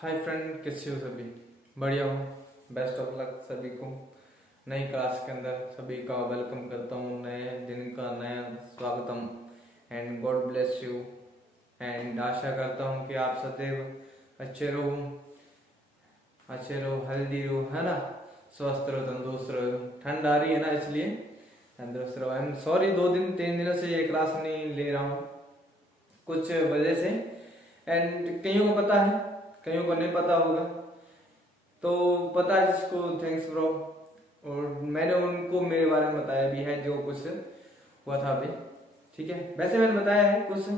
Hi friend, कैसे हो सभी? बढ़िया हो? बेस्ट ऑफ लक सभी को। नई क्लास के अंदर सभी का वेलकम करता हूँ, नए दिन का नया स्वागतम। And God bless you. And आशा करता हूँ कि आप सदैव अच्छे रहो, हेल्दी रहो, है ना। स्वस्थ रहो, तंदुरुस्त रहो। ठंड आ रही है ना, इसलिए तंदुरुस्त रहो। एंड सॉरी, 2 दिन 3 दिनों से ये क्लास नहीं ले रहा हूँ कुछ वजह से। एंड कईयों को पता है, कईयों को नहीं पता होगा, तो पता है जिसको थैंक्स ब्रो। और मैंने उनको मेरे बारे में बताया भी है जो कुछ हुआ था अभी। ठीक है, वैसे मैंने बताया है कुछ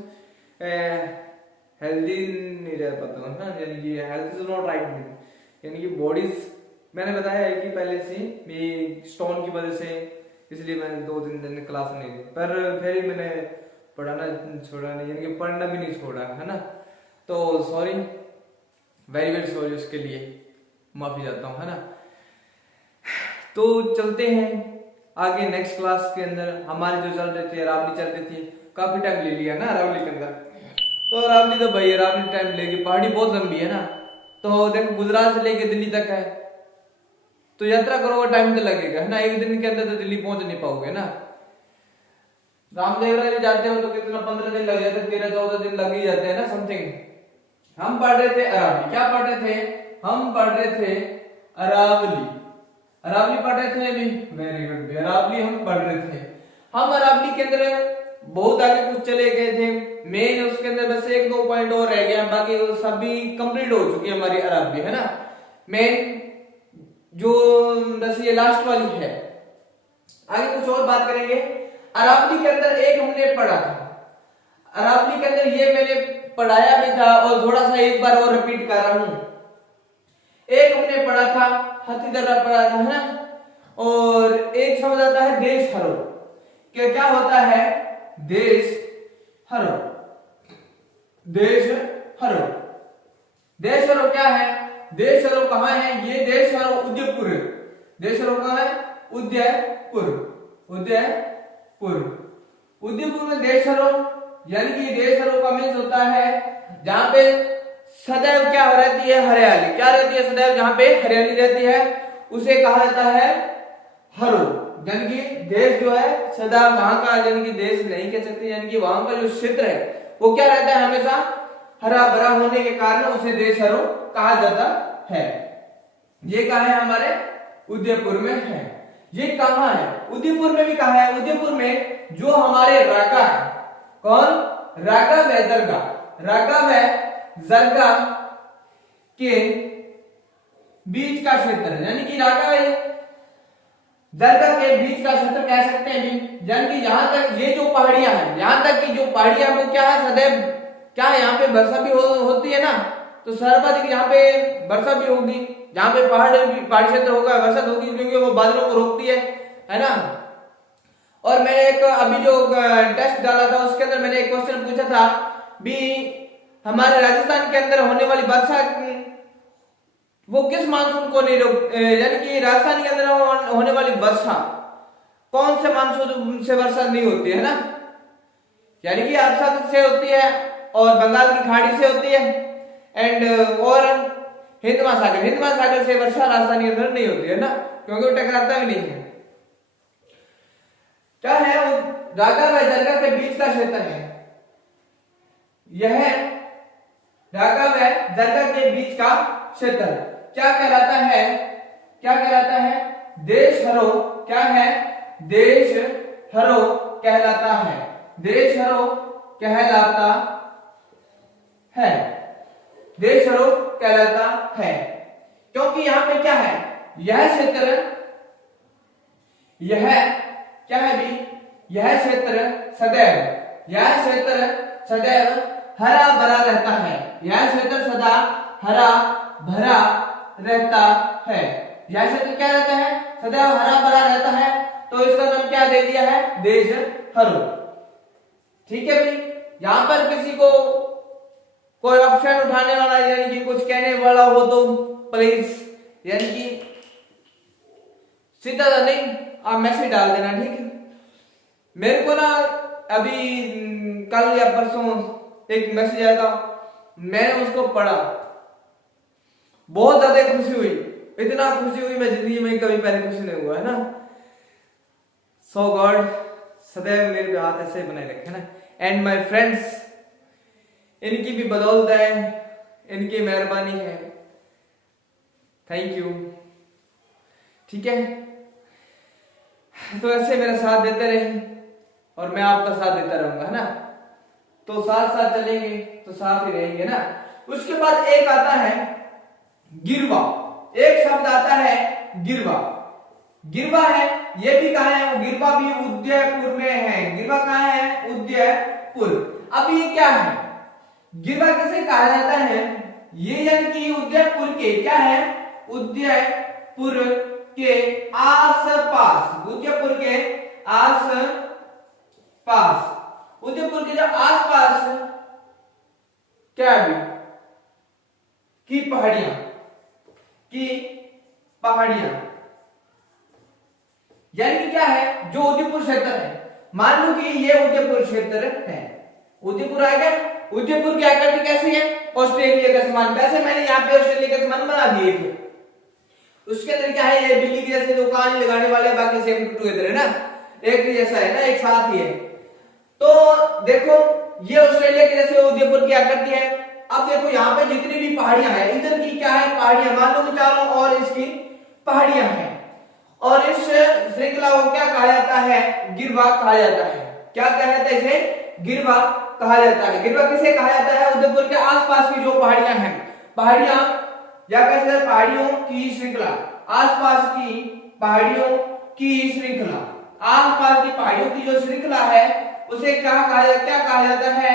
हेल्दी नहीं रह पाता हूँ ना, यानी कि हेल्थ इज नॉट राइट, यानी कि बॉडीज। मैंने बताया है कि पहले से मेरी स्टोन की वजह से, इसलिए मैंने 2 दिन क्लास नहीं ली। पर फिर ही मैंने पढ़ाना छोड़ा नहीं, यानी कि पढ़ना भी नहीं छोड़ा, है ना। तो सॉरी, वेरी वेरी सॉरी, उसके लिए माफी चाहता हूँ, है ना। तो चलते हैं आगे नेक्स्ट क्लास के अंदर। हमारे जो चल रहे थे, अरावली चल रही थी, काफी टाइम ले लिया ना अरावली के अंदर। तो अरावली तो भाई अरावली टाइम लेगी, पहाड़ी बहुत लंबी है ना। तो देखो, गुजरात से लेके दिल्ली तक है, तो यात्रा करोगे टाइम तो लगेगा, है ना। एक दिन के अंदर तो दिल्ली पहुंच नहीं पाओगे ना। रामदेवरा भी जाते हो तो कितना 15 दिन लग जाते हैं, 13-14 दिन लग ही जाते हैं ना समथिंग। हम पढ़ रहे थे अरावली, क्या पढ़ रहे थे? हम पढ़ रहे थे अरावली। अरावली पढ़ रहे थे अभी, वेरी गुड। अरावली हम पढ़ रहे थे। हम अरावली के अंदर बहुत आगे कुछ चले गए थे। मेन उसके अंदर बस 1-2 पॉइंट और रह गया, बाकी वो सभी कंप्लीट हो चुकी है हमारी अरावली, है ना। मेन जो बस ये लास्ट वाली है, आगे कुछ और बात करेंगे। अरावली के अंदर एक हमने पढ़ा था, अरावली के अंदर ये मैंने पढ़ाया भी था और थोड़ा सा एक बार और रिपीट कर रहा हूं। एक हमने पढ़ा था हाथीदर्रा पढ़ा था, है ना। और एक समझ आता है देश हरो। क्या होता है देश हरो? देश हरो, देश हरो क्या है? देश हरो कहां है? ये देश हरो उदयपुर है। देश हरो कहां है? उदयपुर। उदयपुर, उदयपुर में देश हरो, यानी कि देश हरो का मीन्स होता है जहां पे सदैव क्या रहती है? हरियाली। क्या रहती है सदैव? जहां पे हरियाली रहती है उसे कहा जाता है हरो। यानी कि देश जो है सदा वहां का, यानी कि देश नहीं कह सकते, यानी कि वहां का जो क्षेत्र है वो क्या रहता है? हमेशा हरा भरा होने के कारण उसे देश हरो कहा जाता है। ये कहा है? हमारे उदयपुर में है। ये कहां है? उदयपुर में भी कहा है। उदयपुर में जो हमारे राका है, कौन? राका व जरगा, राका व जरगा के बीच का क्षेत्र है, यानी कि राका व जरगा के बीच का क्षेत्र कह सकते हैं भी। यानी कि यहां तक ये जो पहाड़ियां हैं, यहां तक की जो पहाड़ियां वो क्या है? सदैव क्या है? यहाँ पे वर्षा भी होती है ना, तो सर्वाधिक यहाँ पे वर्षा भी होगी। जहां पे पहाड़ी क्षेत्र होगा वर्षा होगी, क्योंकि वो बादलों को रोकती है ना। और मैंने एक अभी जो टेस्ट डाला था उसके अंदर मैंने एक क्वेश्चन पूछा था भी, हमारे राजस्थान के अंदर होने वाली वर्षा वो किस मानसून को नहीं रोक, यानी कि राजस्थान के अंदर होने वाली वर्षा कौन से मानसून से वर्षा नहीं होती है ना। यानी कि अरब से होती है और बंगाल की खाड़ी से होती है, एंड और हिंद महासागर से वर्षा राजस्थान के अंदर नहीं होती है ना, क्योंकि वो टकराता भी नहीं है। क्या है वो? राका व जरगा के बीच का क्षेत्र है। यह राका व जरगा के बीच का क्षेत्र क्या कहलाता है? क्या कहलाता है? देश हरो। क्या है? देश हरो कहलाता है। देश हरो कहलाता है। देश हरो कहलाता है, क्योंकि यहां पे क्या है? यह क्षेत्र, यह क्या है भी? यह क्षेत्र सदैव, यह क्षेत्र सदैव हरा भरा रहता है। यह क्षेत्र सदा हरा भरा रहता है। यह क्षेत्र क्या रहता है? सदैव हरा भरा रहता है, तो इसका नाम क्या दे दिया है? देश हरो। ठीक है भाई। यहां पर किसी को कोई ऑप्शन उठाने वाला, यानी कि कुछ कहने वाला हो तो प्लीज, यानी कि सीधा नहीं, आप मैसेज डाल देना, ठीक है। मेरे को ना अभी कल या परसों एक मैसेज आया था, मैंने उसको पढ़ा, बहुत ज्यादा खुशी हुई, इतना खुशी हुई मैं जिंदगी में कभी पहले खुशी नहीं हुआ है ना। सो गॉड सदैव मेरे पे हाथ ऐसे बनाए रखे ना। एंड माय फ्रेंड्स, इनकी भी बदौलत है, इनकी मेहरबानी है, थैंक यू। ठीक है, तो ऐसे मेरा साथ देते रहे और मैं आपका साथ देता रहूंगा, है ना। तो साथ साथ चलेंगे तो साथ ही रहेंगे ना। उसके बाद एक आता है गिरवा, एक शब्द आता है गिरवा। गिरवा है, ये भी कहा है, वो गिरवा भी उदयपुर में है। गिरवा कहाँ है? उदयपुर। अब ये क्या है? गिरवा किसे कहा जाता है? ये यानी कि उदयपुर के क्या है? उदयपुर के आसपास, उदयपुर के आस पास, उदयपुर के जो आसपास क्या है की पहाड़ियां, की पहाड़ियां यानी कि क्या है? जो उदयपुर क्षेत्र है, मान लो कि ये उदयपुर क्षेत्र है, उदयपुर आ गया। उदयपुर की आकृति कैसी है? ऑस्ट्रेलिया का समान। वैसे मैंने यहाँ पे ऑस्ट्रेलिया का समान बना दिए थे। उसके अंदर क्या है? ये बिल्ली के जैसे दुकान लगाने वाले, बाकी सेम टुगेदर है ना, एक जैसा है ना, एक साथ ही है। तो देखो ये ऑस्ट्रेलिया के जैसे उदयपुर की आकृति है। अब देखो यहाँ पे जितनी भी पहाड़ियां हैं, इधर की क्या है? पहाड़ियां। मान लो कि चारों और इसकी पहाड़ियां हैं और इस श्रृंखला को क्या कहा जाता है? गिरवा कहा जाता है। क्या कहा जाता है? इसे गिरवा कहा जाता है। गिरवा किसे कहा जाता है? उदयपुर के आसपास की जो पहाड़ियां हैं, पहाड़ियां या कैसे? पहाड़ियों की श्रृंखला, आसपास की पहाड़ियों की श्रृंखला, आसपास की पहाड़ियों की जो श्रृंखला है उसे क्या कहा जाता है?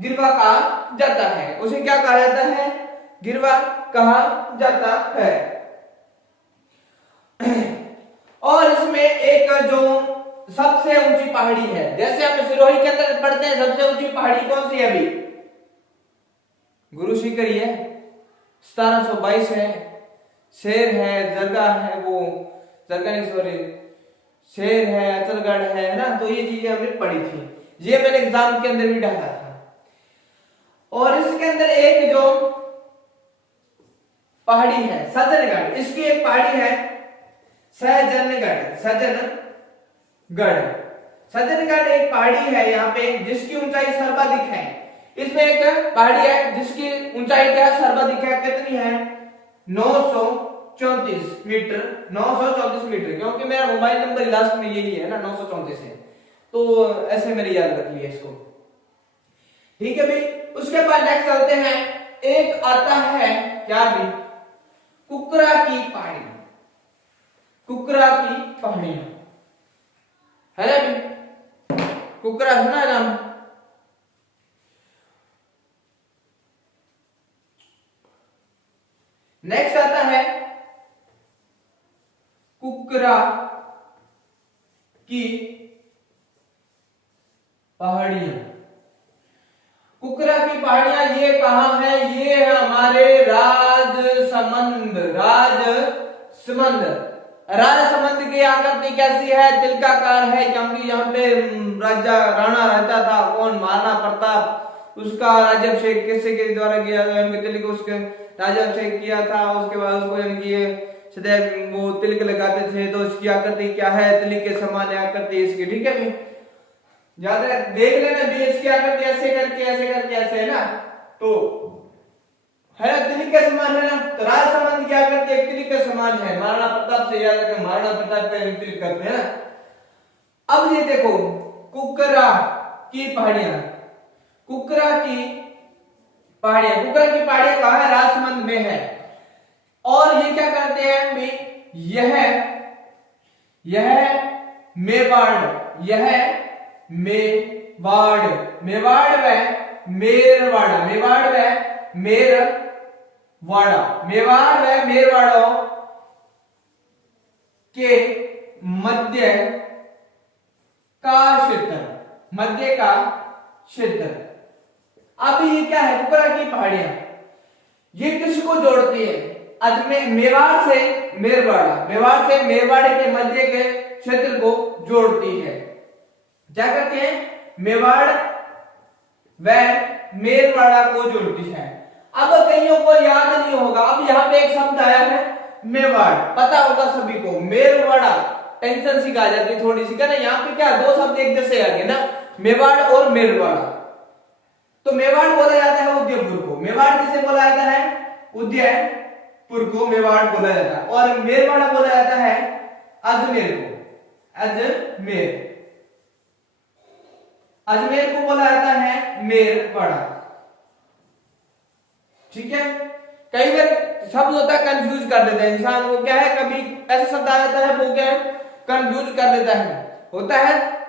गिरवा कहा जाता है। उसे क्या कहा जाता है? गिरवा कहा जाता है। और इसमें एक जो सबसे ऊंची पहाड़ी है, जैसे हम सिरोही के अंदर पढ़ते हैं, सबसे ऊंची पहाड़ी कौन सी है? अभी गुरु शिखरी है, 1722 है। शेर है, जरगा है, वो जरगा नहीं सॉरी, शेर है, अचलगढ़ है ना। तो ये चीजें हमने पढ़ी थी, ये मैंने एग्जाम के अंदर भी डाला था। और इसके अंदर एक जो पहाड़ी है सज्जनगढ़, इसकी एक पहाड़ी है सज्जनगढ़, सज्जनगढ़ एक पहाड़ी है यहाँ पे जिसकी ऊंचाई सर्वाधिक है। इसमें एक पहाड़ी है जिसकी ऊंचाई क्या सर्वाधिक है? कितनी है? 934 मीटर, 934 मीटर, क्योंकि मेरा मोबाइल नंबर लास्ट में यही है ना, 934 है, तो ऐसे मेरे याद रख लिया इसको। ठीक है भाई। उसके बाद नेक्स्ट चलते हैं, एक आता है क्या भी? कुकरा की पहाड़ी, कुकरा की पहाड़ियां है ना भी? कुकरा सुना नाम? नेक्स्ट आता है कुकरा की पहाड़ियां। कुकरा की पहाड़ियां ये कहां है? ये है हमारे राजसमंद, राजसमंद की आकृति कैसी है? तिलकाकार है, क्योंकि यहाँ पे राजा राणा रहता था। कौन? महाराणा प्रताप। उसका राज्याभिषेक किसके के द्वारा किया गया? तिलक उसके राज्याभिषेक किया था। उसके बाद उसको यानी कि सदैव वो तिलक लगाते थे, तो उसकी आकृति क्या है? तिलक के समान आकृति इसकी। ठीक है भाई, ज्यादा देख लेना भी इसकी आकृति ऐसे करके ऐसे है ना, तो है तिलक के समान है ना। तो राजसमंद की आकृति एक तिलक के समान है। महाराणा प्रताप से याद रखें, महाराणा प्रताप पे तिलक करते हैं ना। अब ये देखो कुकरा की पहाड़ियां, कुकरा की पहाड़ियां, कुकरा की पहाड़ियां कहां है? राजसमंद में है। और ये क्या करते हैं भाई? यह मेवाड़, यह मेवाड़, मेवाड़ व मेरवाड़ा, मेवाड़ व मेरवाड़ा, मेवाड़ व मेरवाड़ों के मध्य का क्षेत्र, मध्य का क्षेत्र। अब ये क्या है? कुकरा की पहाड़ियां ये किसको जोड़ती है? अजमेर, मेवाड़ से मेरवाड़ा, मेवाड़ से मेरवाड़ के मध्य के क्षेत्र को जोड़ती है। क्या करते हैं? मेवाड़ व मेरवाड़ा को जोड़ती है। अब कईयों को याद नहीं होगा, अब यहाँ पे एक शब्द आया है मेवाड़, पता होगा सभी को, मेरवाड़ा, टेंशन सी आ जाती है थोड़ी सी, क्या ना, यहाँ पे क्या दो शब्द एक जैसे आ गए ना, मेवाड़ और मेरवाड़ा। तो मेवाड़ बोला जाता है उदयपुर को, मेवाड़ किसे बोला जाता है, उदयपुर को मेवाड़ बोला जाता है, और मेरवाड़ा बोला जाता है अजमेर को, अजमेर, अजमेर को बोला जाता है मेरवाड़ा। ठीक है, कई बार शब्द होता है कंफ्यूज कर देता है इंसान, वो क्या है, कभी ऐसा शब्द आ जाता है वो क्या है कंफ्यूज कर देता है, होता है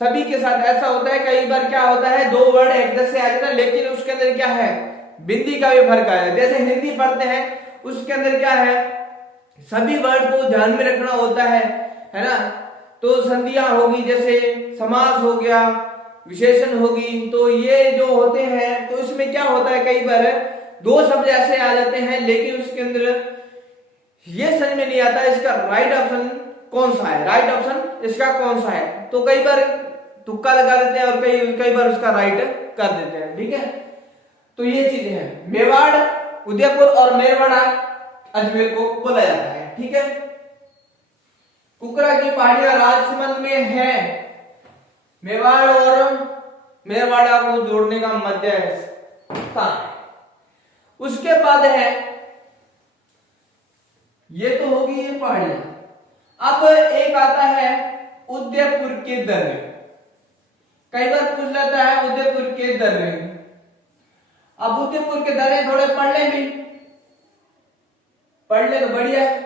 सभी के साथ ऐसा होता है। कई बार क्या होता है दो वर्ड एक जैसे आ जाता है, लेकिन उसके अंदर क्या है बिंदी का भी फर्क आया, जैसे हिंदी पढ़ते हैं उसके अंदर क्या है सभी वर्ड को ध्यान में रखना होता है ना। तो संधियां होगी, जैसे समास हो गया, विशेषण होगी, तो ये जो होते हैं, तो इसमें क्या होता है कई बार दो शब्द ऐसे आ जाते हैं, लेकिन उसके अंदर ये समझ में नहीं आता इसका राइट ऑप्शन कौन सा है, राइट ऑप्शन इसका कौन सा है, तो कई बार तुक्का लगा देते हैं और कई बार उसका राइट कर देते हैं। ठीक है, तो ये चीजें हैं, मेवाड़, उदयपुर और मेरवाड़ा अजमेर को बोला जाता है। ठीक है, कुकरा की पहाड़ियां राजसमंद में है, मेवाड़ और मेरवाड़ा को जोड़ने का मध्य स्थान है। उसके बाद है, ये तो होगी ये पहाड़ियां, अब एक आता है उदयपुर के दर्रे, कई बार पूछ लेता है उदयपुर के दर्रे, अब उदयपुर के दर्रे थोड़े पढ़ ले भी, पढ़ ले तो बढ़िया है,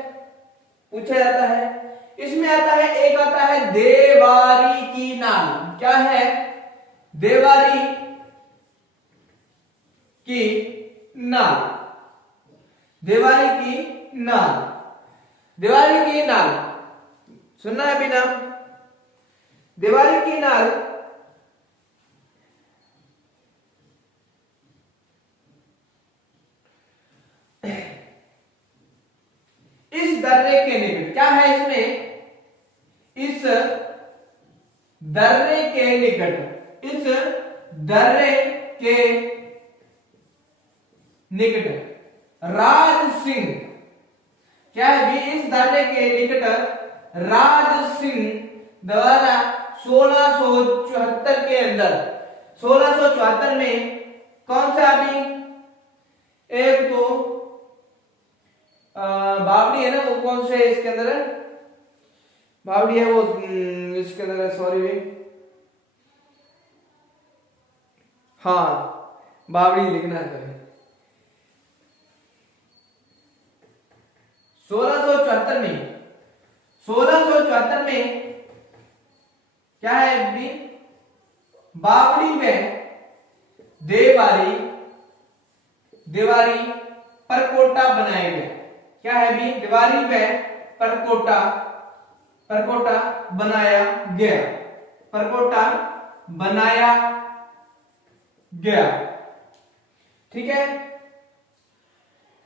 पूछा जाता है। इसमें आता है, एक आता है देवारी की नाल, क्या है देवारी की नाल, देवारी की नाल, देवारी की नाल सुनना है अभी नाम, देवारी की नाल इस दर्रे के निकट, क्या है इसमें, इस दर्रे के निकट, इस दर्रे के निकट राज सिंह, क्या है भी, इस दर्रे के निकट राज सिंह द्वारा 1674 के अंदर, 1674 में कौन सा अभी, एक तो बावड़ी है ना, वो कौन से इसके अंदर है, बावड़ी है वो इसके अंदर है, सॉरी भाई, हाँ बावड़ी लिखना है। 1674 में, 1674 में क्या है भी, बावड़ी में देवारी, देवारी परकोटा बनाए गए, क्या है भी, दीवारी में परकोटा, परकोटा बनाया गया, परकोटा बनाया गया। ठीक है,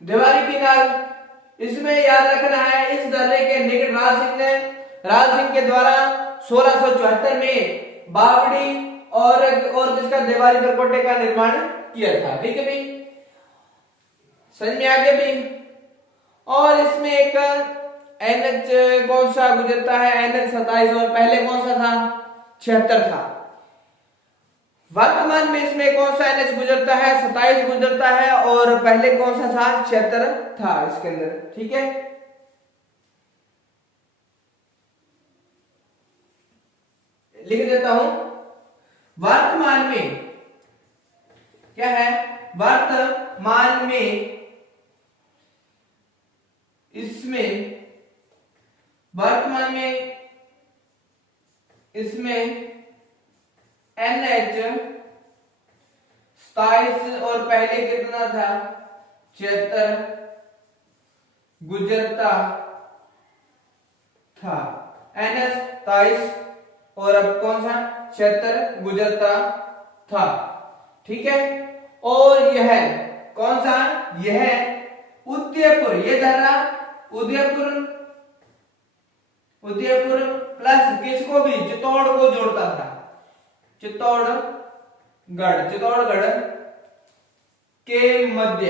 दीवारी की नाल, इसमें याद रखना है इस दर्रे के निकट राज सिंह ने, राज सिंह के द्वारा 1674 में बावड़ी और जिसका देवारी परकोटे का निर्माण किया था। ठीक है भाई, समझ में आ गया भी। और इसमें एक एनएच कौन सा गुजरता है, एनएच 27, और पहले कौन सा था 76 था। वर्तमान में इसमें कौन सा एनएच गुजरता है, 27 गुजरता है, और पहले कौन सा था 76 था इसके अंदर। ठीक है, लिख देता हूं, वर्तमान में क्या है, वर्तमान में इसमें, वर्तमान में इसमें NH 27 और पहले कितना था 76 गुजरता था, NH 27 और अब कौन सा 76 गुजरता था। ठीक है, और यह कौन सा, यह उदयपुर, ये दर्रा उदयपुर, उदयपुर प्लस किसको भी, चित्तौड़ को जोड़ता था, चित्तौड़गढ़, चित्तौड़गढ़ के मध्य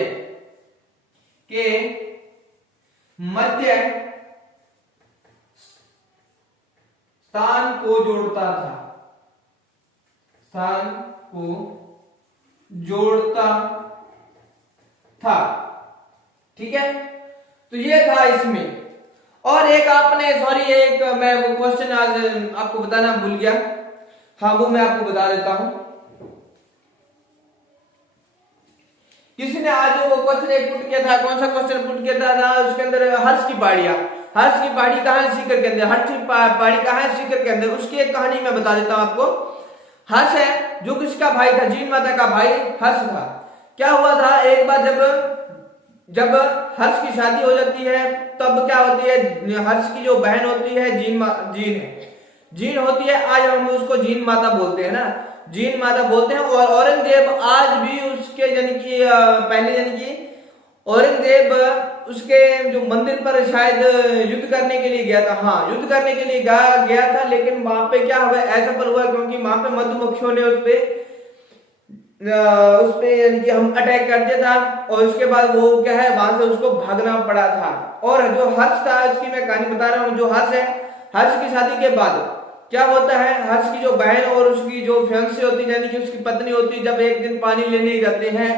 स्थान को जोड़ता था। ठीक है, तो ये था इसमें। और एक आपने एक मैं वो क्वेश्चन आज आपको बताना भूल गया, हाँ वो मैं आपको बता देता हूं। किसी ने आज वो क्वेश्चन एक पुट किया था, कौन सा क्वेश्चन पुट किया था उसके अंदर हर्ष की पहाड़ी कहाँ है सीकर के अंदर, हर्ष की पहाड़ी कहाँ है सीकर के अंदर। उसकी एक कहानी मैं बता देता हूं आपको। हर्ष है जो किसका भाई था, जीन माता का भाई हर्ष था। क्या हुआ था, एक बार जब हर्ष की शादी हो जाती है तब क्या होती है, हर्ष की जो बहन होती है जीन होती है, आज हम उसको जीन माता बोलते हैं ना, जीन माता बोलते हैं। और औरंगजेब आज भी उसके औरंगजेब उसके जो मंदिर पर शायद युद्ध करने के लिए गया था, हाँ युद्ध करने के लिए गया था। लेकिन वहां पे क्या हुआ, ऐसा पर हुआ क्योंकि वहां पे मधुमक्खियों ने उस पे यानी कि हम अटैक कर दिया था, और उसके बाद वो क्या है वहां से उसको भागना पड़ा था। और जो हर्ष था उसकी मैं कहानी बता रहा हूँ। जो हर्ष है, हर्ष की शादी के बाद क्या होता है, हर्ष की जो बहन और उसकी जो फियांसी होती है यानी कि उसकी पत्नी होती है, जब एक दिन पानी लेने जाते हैं,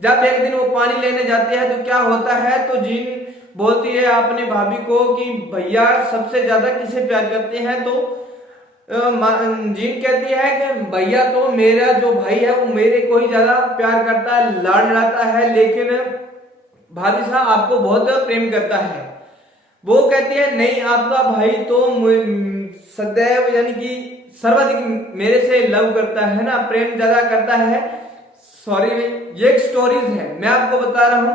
जब एक दिन वो पानी लेने जाते हैं तो क्या होता है, तो जीन बोलती है अपने भाभी को कि भैया सबसे ज्यादा किसे प्यार करते हैं, तो जीन कहती है कि भैया तो मेरा जो भाई है वो मेरे को ही ज्यादा प्यार करता है, लाड लाता है, लेकिन भाभी साहब आपको बहुत प्रेम करता है। वो कहती है नहीं, आपका भाई तो सदैव यानी कि सर्वाधिक मेरे से लव करता है ना, प्रेम ज्यादा करता है। सॉरी ये एक स्टोरीज है, मैं आपको बता रहा हूँ,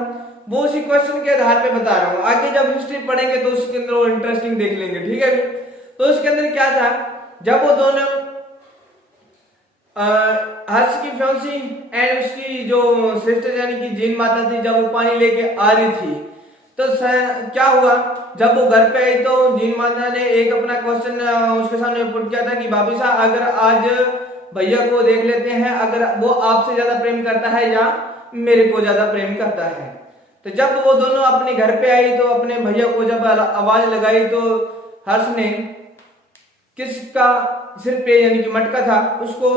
वो उसी क्वेश्चन के आधार पे बता रहा हूँ। आगे जब हिस्ट्री पढ़ेंगे तो उसके अंदर वो इंटरेस्टिंग देख लेंगे। ठीक है, तो उसके अंदर क्या था, जब वो दोनों हर्ष की फियांसी एंड उसकी जो सिस्टर यानी कि जीन माता थी, जब वो पानी लेके आ रही थी तो क्या हुआ, जब वो घर पे आई तो जीन माता ने एक अपना क्वेश्चन उसके सामने पुट किया था कि भाभी साहब अगर आज भैया को देख लेते हैं, अगर वो आपसे ज्यादा प्रेम करता है या मेरे को ज्यादा प्रेम करता है। तो जब वो दोनों अपने घर पे आई तो अपने भैया को जब आवाज लगाई तो हर्ष ने किसका सिर पे यानी कि मटका था उसको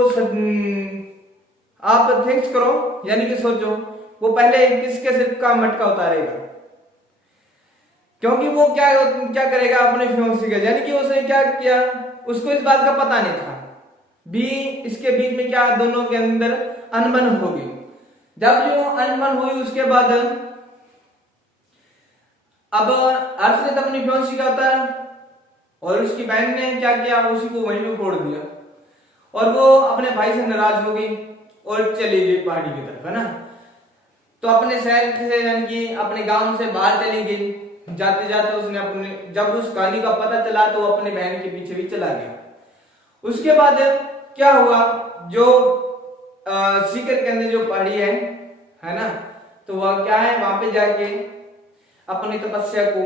आप थिंक्स करो यानी कि सोचो, वो पहले किसके सिर का मटका उतारेगा, क्योंकि वो क्या करेगा अपने फियांसी का, यानी कि उसने क्या किया, उसको इस बात का पता नहीं था भी इसके बीच में क्या दोनों के अंदर अनबन होगी। जब जो अनबन हुई उसके बाद अब हर्ष ने तो अपनी फियांसी का उतारा और उसकी बहन ने क्या किया, उसी को वहीं पे फोड़ दिया और वो अपने भाई से नाराज हो गई और चली गई पहाड़ी की तरफ, है ना। तो अपने शहर से यानी कि अपने गांव से बाहर चली गई। जाते जाते उसने अपने जब उस कहानी का पता चला तो अपने बहन के पीछे भी चला गया। उसके बाद क्या हुआ, जो सीकर के अंदर जो पहाड़ी है ना, तो वह क्या है, वहां पे जाके अपनी तपस्या को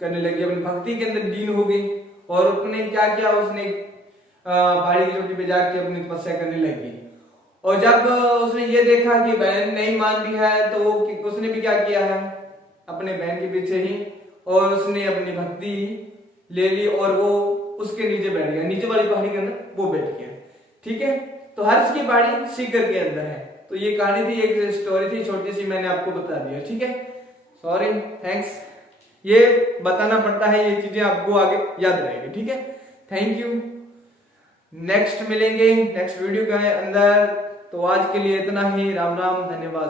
करने लगी, अपनी भक्ति के अंदर लीन हो गई और उसने क्या किया, उसने पहाड़ी की चोटी पे जाके अपनी तपस्या करने लगी। और जब उसने ये देखा कि बहन नहीं मान रही है तो उसने भी क्या किया है, अपने बहन के पीछे ही, और उसने अपनी भक्ति ले ली और वो उसके नीचे बैठ गया, नीचे वाली पहाड़ी के अंदर वो बैठ गया। ठीक है, तो हर्ष की पहाड़ी सीकर के अंदर है। तो ये कहानी थी, एक स्टोरी थी छोटी सी, मैंने आपको बता दिया। ठीक है, सॉरी, थैंक्स, ये बताना पड़ता है, ये चीजें आपको आगे याद रहेगी। ठीक है, थैंक यू, नेक्स्ट मिलेंगे नेक्स्ट वीडियो के अंदर। तो आज के लिए इतना ही, राम राम, धन्यवाद।